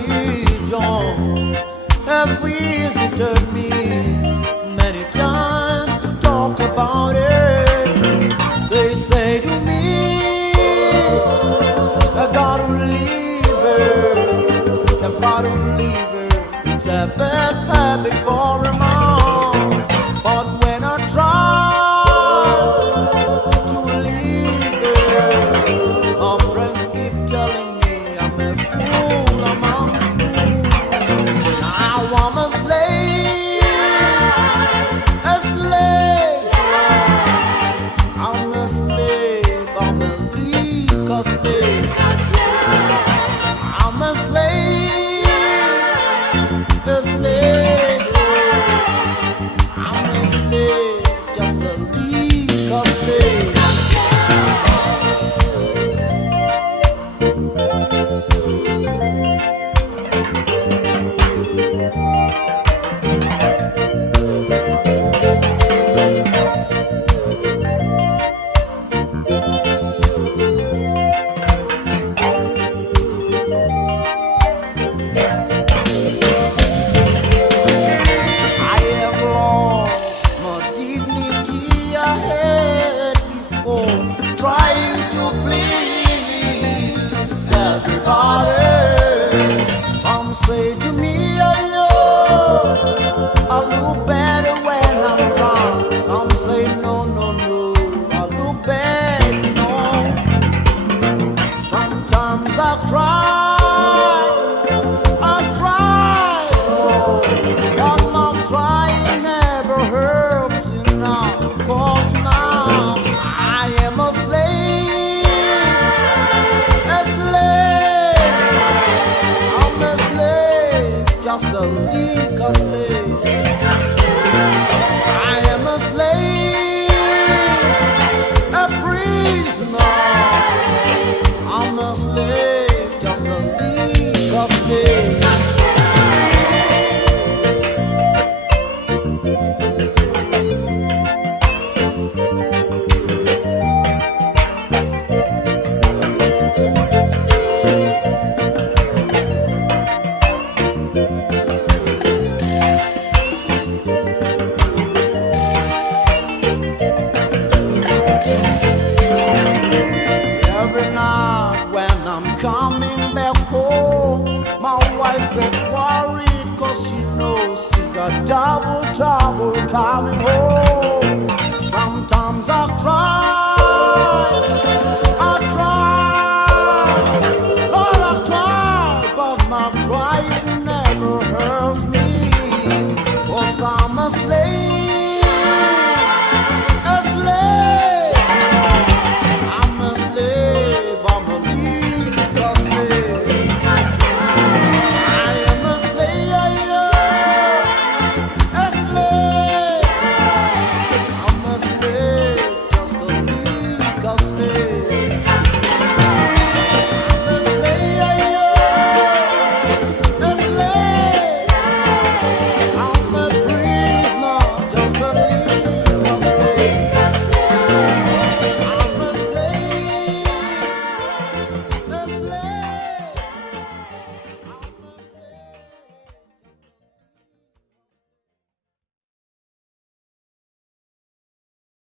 religion have visited me many times to talk about it. They say to me, I gotta leave her, I gotta leave her. It's a bad habit for a man. But when I try to leave her, my friends keep telling me I'm a fool amongst fools. Now I'm a slave, a slave. I'm a slave, I'm a legal slave. I'm a slave, a slave. I'm a slave, just a legal slave. I have lost my dignity I had before, trying to please everybody. Some say to me, I look better when I'm drunk. Some say, no, no, no, I look bad, no. Sometimes I cry, but my crying never helps enough. 'Cause now I am a slave, a slave. I'm a slave, just a legal slave. I am a slave, a prisoner. I'm a slave, just a legal slave. Every night when I'm coming back home, my wife gets worried 'cause she knows she's got double trouble coming